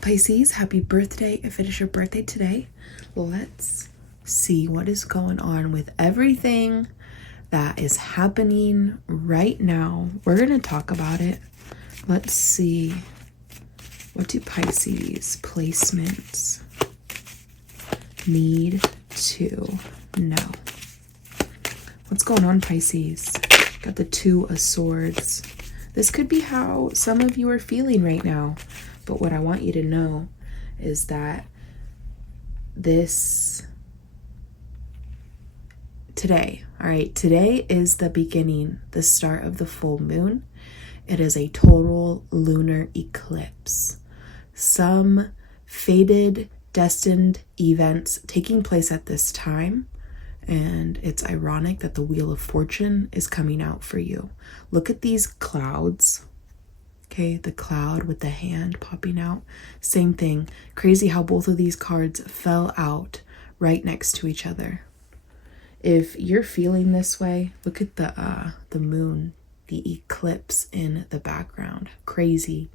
Pisces, happy birthday. If it is your birthday today, let's see what is going on with everything that is happening right now. We're going to talk about it. Let's see. What do Pisces placements need to know? What's going on, Pisces? Got the Two of Swords. This could be how some of you are feeling right now. But what I want you to know is that today is the beginning, the start of the full moon. It is a total lunar eclipse. Some fated, destined events taking place at this time. And it's ironic that the Wheel of Fortune is coming out for you. Look at these clouds. Okay, the cloud with the hand popping out. Same thing. Crazy how both of these cards fell out right next to each other. If you're feeling this way, look at the moon, the eclipse in the background. Crazy.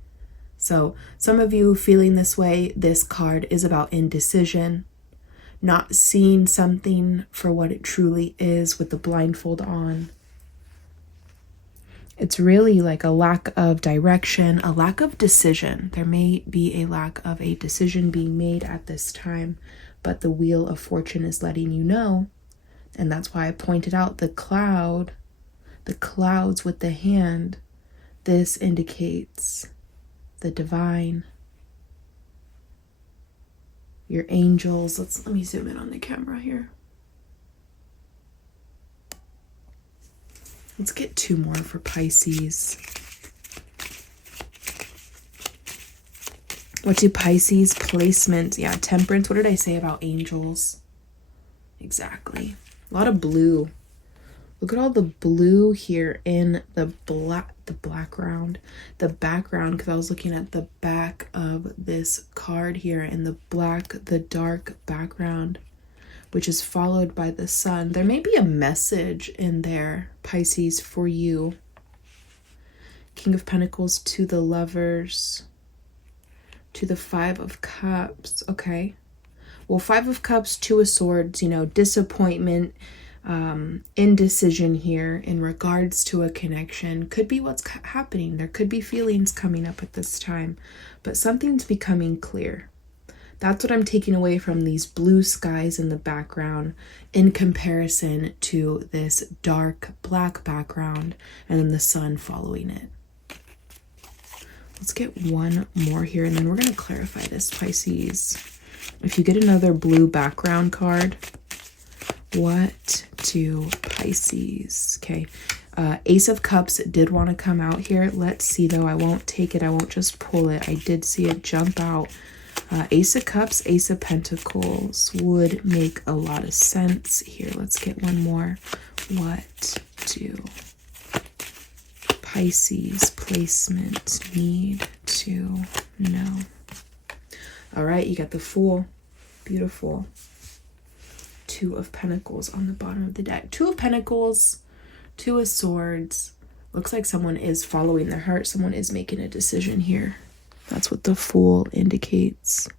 So some of you feeling this way, this card is about indecision, not seeing something for what it truly is with the blindfold on. It's really like a lack of direction, a lack of decision. There may be a lack of a decision being made at this time, but the Wheel of Fortune is letting you know. And that's why I pointed out the clouds with the hand. This indicates the divine, your angels. Let me zoom in on the camera here. Let's get two more for Pisces. What do Pisces placements? Yeah, Temperance. What did I say about angels? Exactly. A lot of blue. Look at all the blue here in the background, because I was looking at the back of this card here in the dark background, which is followed by the sun. There may be a message in there, Pisces, for you. King of Pentacles to the Lovers, to the Five of Cups. Okay. Well, Five of Cups, Two of Swords, disappointment, indecision here in regards to a connection. Could be what's happening. There could be feelings coming up at this time, but something's becoming clear. That's what I'm taking away from these blue skies in the background in comparison to this dark black background and then the sun following it. Let's get one more here and then we're going to clarify this, Pisces. If you get another blue background card, what do Pisces? Okay, Ace of Cups did want to come out here. Let's see though. I won't take it. I won't just pull it. I did see it jump out. Ace of Cups, Ace of Pentacles would make a lot of sense here. Let's get one more. What do Pisces placement need to know? All right, you got the Fool. Beautiful. Two of Pentacles on the bottom of the deck. Two of Pentacles, Two of Swords. Looks like someone is following their heart. Someone is making a decision here. That's what the Fool indicates.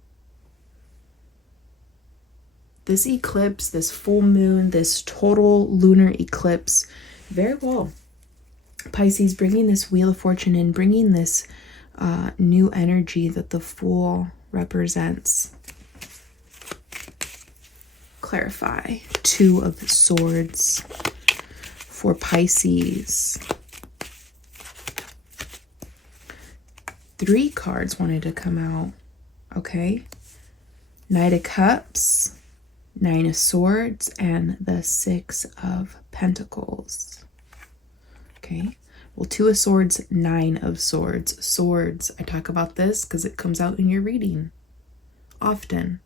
This eclipse, this full moon, this total lunar eclipse, very well. Pisces bringing this Wheel of Fortune in, bringing this new energy that the Fool represents. Clarify. Two of Swords for Pisces. Three cards wanted to come out. Okay. Knight of Cups, Nine of Swords, and the Six of Pentacles. Okay. Well, Two of Swords, Nine of Swords. Swords. I talk about this because it comes out in your reading often.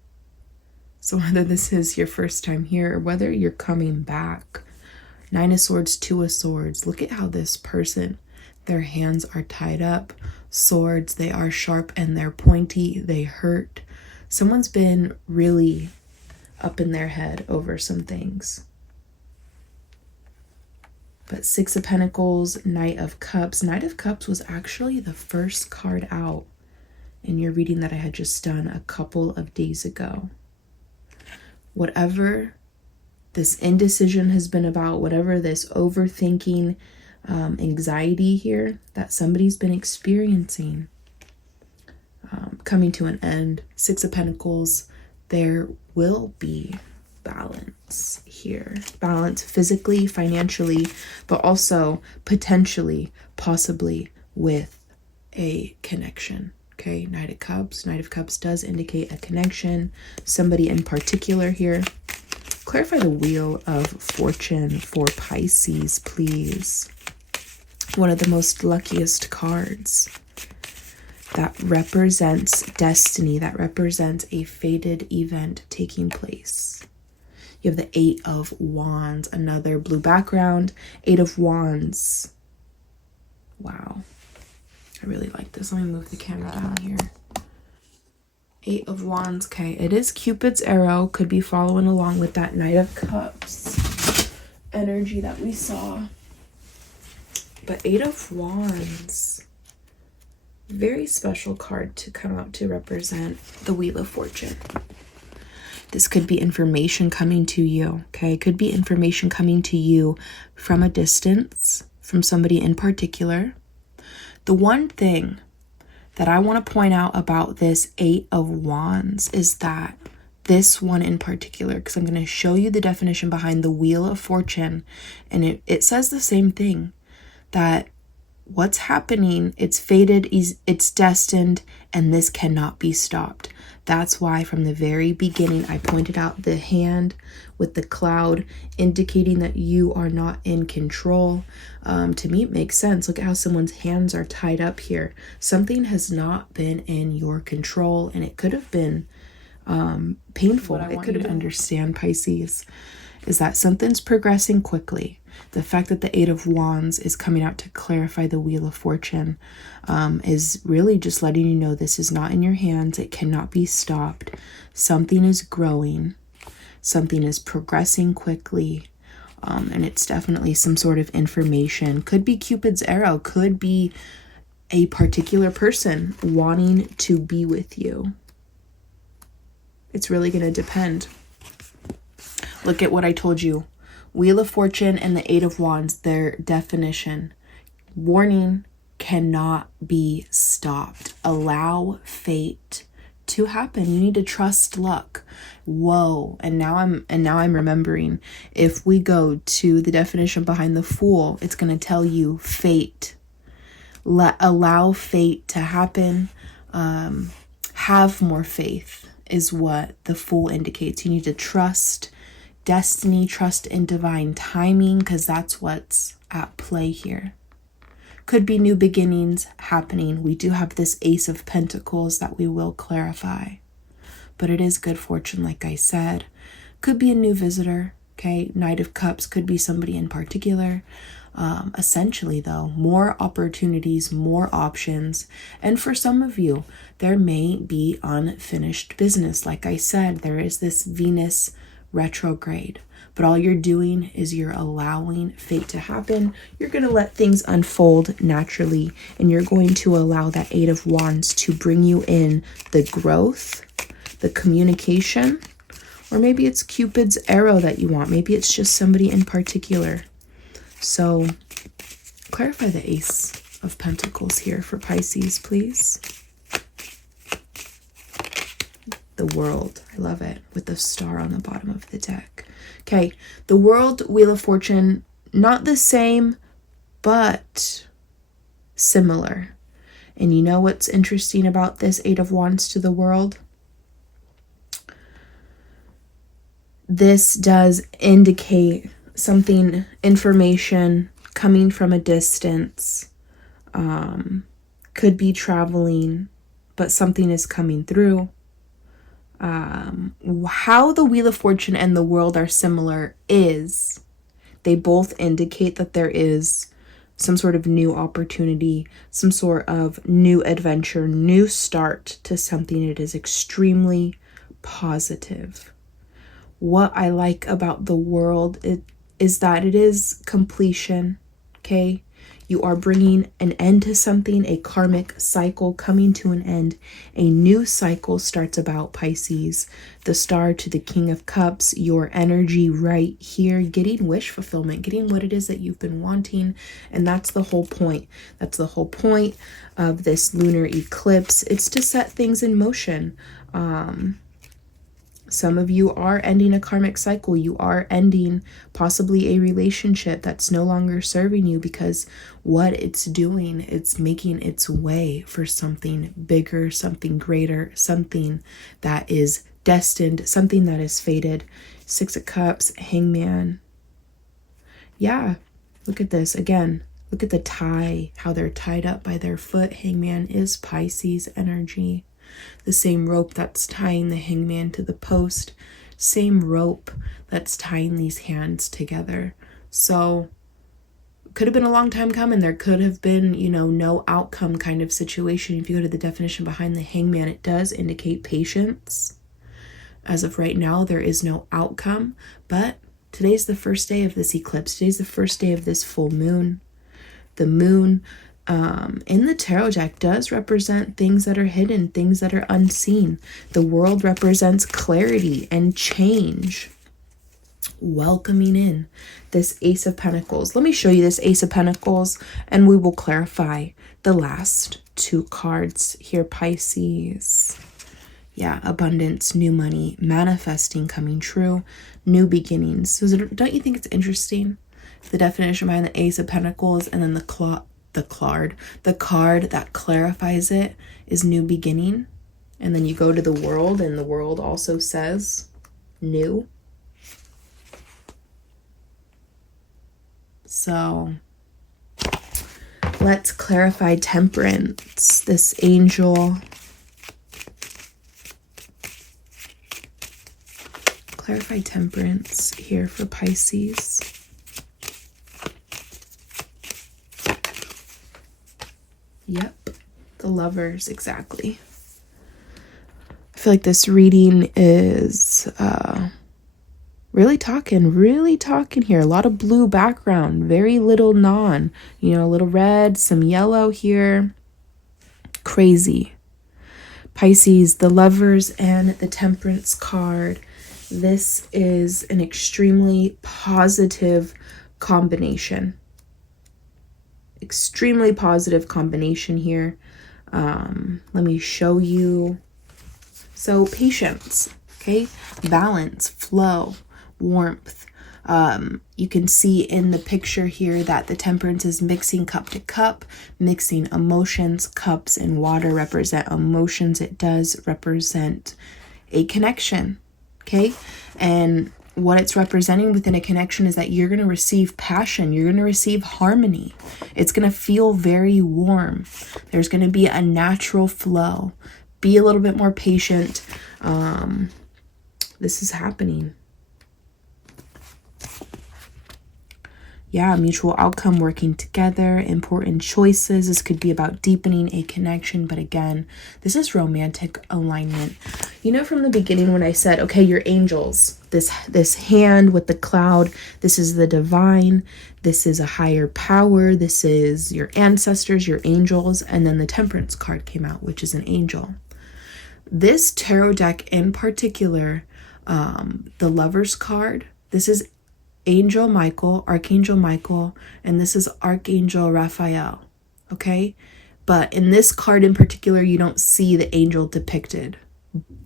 So whether this is your first time here or whether you're coming back, Nine of Swords, Two of Swords. Look at how this person, their hands are tied up. Swords, they are sharp and they're pointy. They hurt. Someone's been really up in their head over some things. But Six of Pentacles, Knight of Cups. Knight of Cups was actually the first card out in your reading that I had just done a couple of days ago. Whatever this indecision has been about, whatever this overthinking, anxiety here that somebody's been experiencing, coming to an end. 6 of Pentacles, there will be balance here. Balance physically, financially, but also potentially, possibly with a connection. Okay, Knight of Cups. Knight of Cups does indicate a connection. Somebody in particular here. Clarify the Wheel of Fortune for Pisces, please. One of the most luckiest cards. That represents destiny. That represents a fated event taking place. You have the 8 of Wands. Another blue background. 8 of Wands. Wow. I really like this. Let me move the camera down here. 8 of Wands. Okay, it is Cupid's arrow. Could be following along with that Knight of Cups energy that we saw. But 8 of Wands. Very special card to come out to represent the Wheel of Fortune. This could be information coming to you, okay? It could be information coming to you from a distance, from somebody in particular. The one thing that I want to point out about this 8 of Wands is that this one in particular, because I'm going to show you the definition behind the Wheel of Fortune, and it says the same thing, that what's happening, it's fated, it's destined, and this cannot be stopped. That's why from the very beginning, I pointed out the hand with the cloud indicating that you are not in control. To me, it makes sense. Look at how someone's hands are tied up here. Something has not been in your control, and it could have been painful. It could have understand, Pisces, is that something's progressing quickly. The fact that the 8 of Wands is coming out to clarify the Wheel of Fortune is really just letting you know this is not in your hands. It cannot be stopped. Something is growing. Something is progressing quickly. And it's definitely some sort of information. Could be Cupid's arrow. Could be a particular person wanting to be with you. It's really going to depend. Look at what I told you. Wheel of Fortune and the 8 of Wands, their definition. Warning, cannot be stopped. Allow fate to happen. You need to trust luck. Whoa. And now I'm remembering, if we go to the definition behind the Fool, it's going to tell you fate. Allow fate to happen. Have more faith is what the Fool indicates. You need to trust destiny, trust in divine timing, because that's what's at play here. Could be new beginnings happening. We do have this Ace of Pentacles that we will clarify, but it is good fortune, like I said. Could be a new visitor, okay? Knight of Cups could be somebody in particular. Essentially, though, more opportunities, more options, and for some of you, there may be unfinished business. Like I said, there is this Venus retrograde, but all you're doing is you're allowing fate to happen. You're going to let things unfold naturally, and you're going to allow that 8 of Wands to bring you in the growth, the communication, or maybe it's Cupid's arrow that you want. Maybe it's just somebody in particular. So clarify the Ace of Pentacles here for Pisces, please. The World. I love it, with the star on the bottom of the deck. Okay, the World, Wheel of Fortune, not the same, but similar. And you know what's interesting about this 8 of Wands to the World? This does indicate something, information coming from a distance. Could be traveling, but something is coming through. How the Wheel of Fortune and the World are similar is they both indicate that there is some sort of new opportunity, some sort of new adventure, new start to something. It is extremely positive. What I like about the World is that it is completion, okay? You are bringing an end to something, a karmic cycle coming to an end. A new cycle starts about, Pisces. The Star to the King of Cups, your energy right here, getting wish fulfillment, getting what it is that you've been wanting. And that's the whole point. That's the whole point of this lunar eclipse. It's to set things in motion. Some of you are ending a karmic cycle. You are ending possibly a relationship that's no longer serving you, because what it's doing, it's making its way for something bigger, something greater, something that is destined, something that is fated. 6 of Cups, Hangman. Yeah, look at this again. Look at the tie, how they're tied up by their foot. Hangman is Pisces energy. The same rope that's tying the hangman to the post, same rope that's tying these hands together. So could have been a long time coming. There could have been, no outcome kind of situation. If you go to the definition behind the hangman, it does indicate patience. As of right now, there is no outcome, but today's the first day of this eclipse. Today's the first day of this full moon. The moon in the tarot deck does represent things that are hidden, things that are unseen. The world represents clarity and change. Welcoming in this Ace of Pentacles. Let me show you this Ace of Pentacles and we will clarify the last 2 cards here, Pisces. Yeah, abundance, new money, manifesting, coming true, new beginnings. So don't you think it's interesting? The definition behind the Ace of Pentacles and then the card that clarifies it is new beginning. And then you go to the world and the world also says new. So let's clarify Temperance, this angel. Clarify Temperance here for Pisces. Yep, the Lovers, exactly. I feel like this reading is really talking here. A lot of blue background, very little non, a little red, some yellow here. Crazy. Pisces, the Lovers and the Temperance card. This is an extremely positive combination. Extremely positive combination here. Let me show you. So patience, okay? Balance, flow, warmth. You can see in the picture here that the Temperance is mixing cup to cup, mixing emotions. Cups and water represent emotions. It does represent a connection, okay? And what it's representing within a connection is that you're going to receive passion. You're going to receive harmony. It's going to feel very warm. There's going to be a natural flow. Be a little bit more patient. This is happening. Yeah, mutual outcome, working together, important choices. This could be about deepening a connection. But again, this is romantic alignment. From the beginning when I said, okay, your angels, this hand with the cloud, this is the divine, this is a higher power, this is your ancestors, your angels, and then the Temperance card came out, which is an angel. This tarot deck in particular, the Lovers card, this is Angel Michael, Archangel Michael, and this is Archangel Raphael, okay? But in this card in particular, you don't see the angel depicted.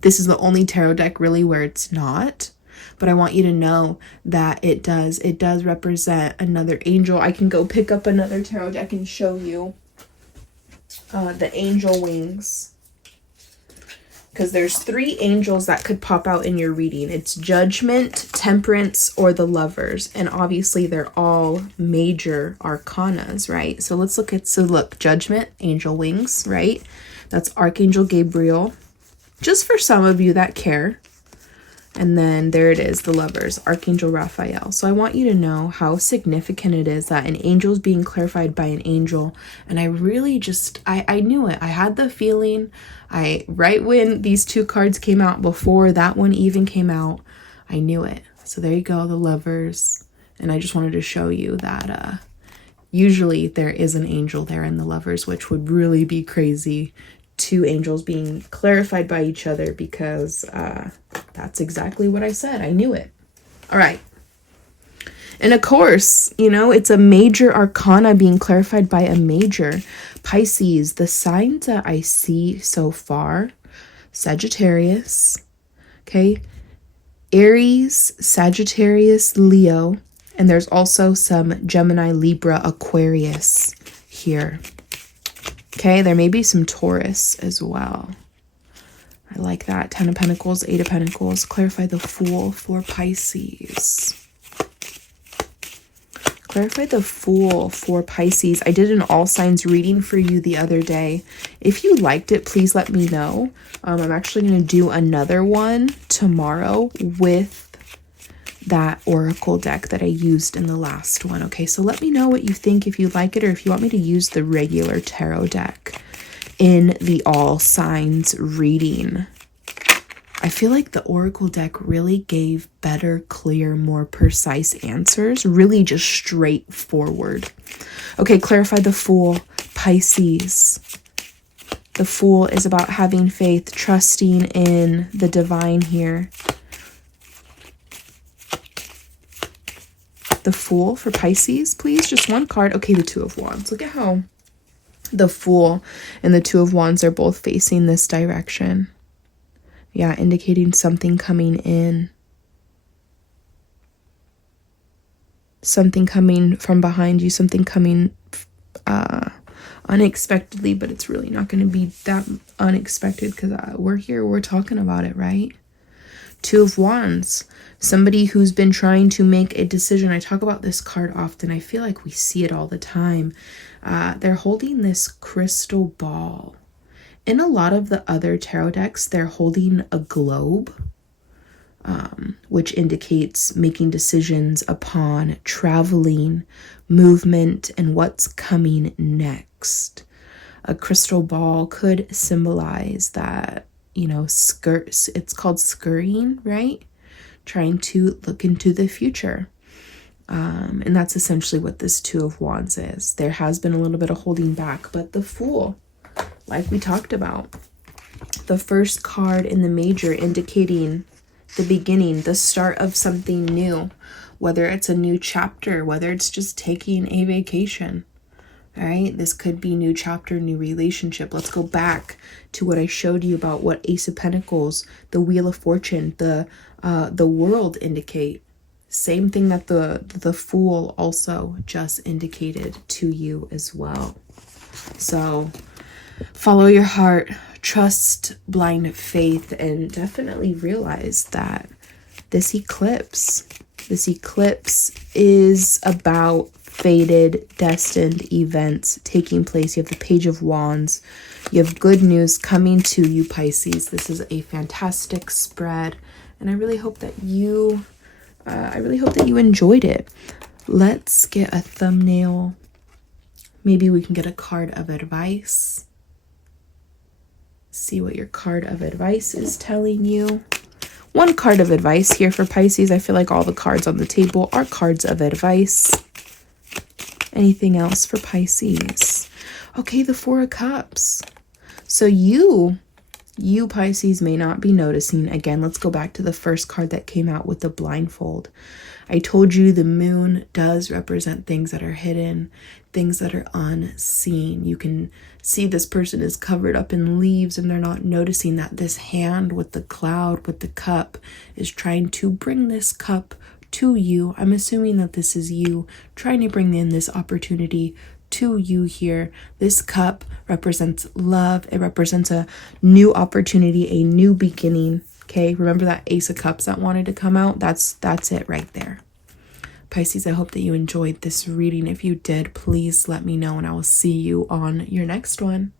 This is the only tarot deck really where it's not, but I want you to know that it does represent another angel. I can go pick up another tarot deck and show you the angel wings. Because there's 3 angels that could pop out in your reading. It's Judgment, Temperance, or the Lovers. And obviously they're all major arcanas, right? So let's look, Judgment, angel wings, right? That's Archangel Gabriel. Just for some of you that care. And then there it is, the Lovers, Archangel Raphael. So I want you to know how significant it is that an angel is being clarified by an angel. And I really I knew it. I had the feeling, right when these 2 cards came out, before that one even came out, I knew it. So there you go, the Lovers. And I just wanted to show you that Usually there is an angel there in the Lovers, which would really be crazy. Two angels being clarified by each other, because that's exactly what I said. I knew it. All right. And of course, you know, it's a major arcana being clarified by a major. Pisces, the signs that I see so far, Sagittarius, okay, Aries, Sagittarius, Leo, and there's also some Gemini, Libra, Aquarius here. Okay, there may be some Taurus as well. I like that. 10 of Pentacles, 8 of Pentacles. Clarify the Fool for Pisces. Clarify the Fool for Pisces. I did an all signs reading for you the other day. If you liked it, please let me know. I'm actually going to do another one tomorrow with that oracle deck that I used in the last one. Okay, so let me know what you think, if you like it, or if you want me to use the regular tarot deck in the all signs reading. I feel like the oracle deck really gave better, clear, more precise answers. Really just straightforward. Okay, clarify the Fool, Pisces. The Fool is about having faith, trusting in the divine here. The Fool for Pisces, please. Just one card. Okay, the Two of Wands. Look at how the Fool and the Two of Wands are both facing this direction. Yeah, indicating something coming in. Something coming from behind you. Something coming unexpectedly, but it's really not going to be that unexpected, because we're here. We're talking about it, right? Two of Wands. Somebody who's been trying to make a decision. I talk about this card often. I feel like we see it all the time. They're holding this crystal ball. In a lot of the other tarot decks, they're holding a globe, which indicates making decisions upon traveling, movement, and what's coming next. A crystal ball could symbolize that, you know, it's called scurrying, right? Trying to look into the future. And that's essentially what this Two of Wands is. There has been a little bit of holding back, but the Fool, like we talked about, the first card in the major indicating the beginning, the start of something new, whether it's a new chapter, whether it's just taking a vacation. All right, this could be new chapter, new relationship. Let's go back to what I showed you about what Ace of Pentacles, the Wheel of Fortune, the World indicate. Same thing that the Fool also just indicated to you as well. So follow your heart, trust blind faith, and definitely realize that this eclipse is about fated, destined events taking place. You have the Page of Wands. You have good news coming to you, Pisces. This is a fantastic spread, and I really hope that you enjoyed it. Let's get a thumbnail. Maybe we can get a card of advice. See what your card of advice is telling you. One card of advice here for Pisces. I feel like all the cards on the table are cards of advice. Anything else for Pisces? Okay, the Four of Cups. So you Pisces may not be noticing. Again, let's go back to the first card that came out with the blindfold. I told you the moon does represent things that are hidden, things that are unseen. You can see this person is covered up in leaves and they're not noticing that this hand with the cloud, with the cup, is trying to bring this cup to you. I'm assuming that this is you trying to bring in this opportunity to you here. This cup represents love. It represents a new opportunity, a new beginning. Okay, remember that Ace of Cups that wanted to come out? That's it right there. Pisces, I hope that you enjoyed this reading. If you did, please let me know and I will see you on your next one.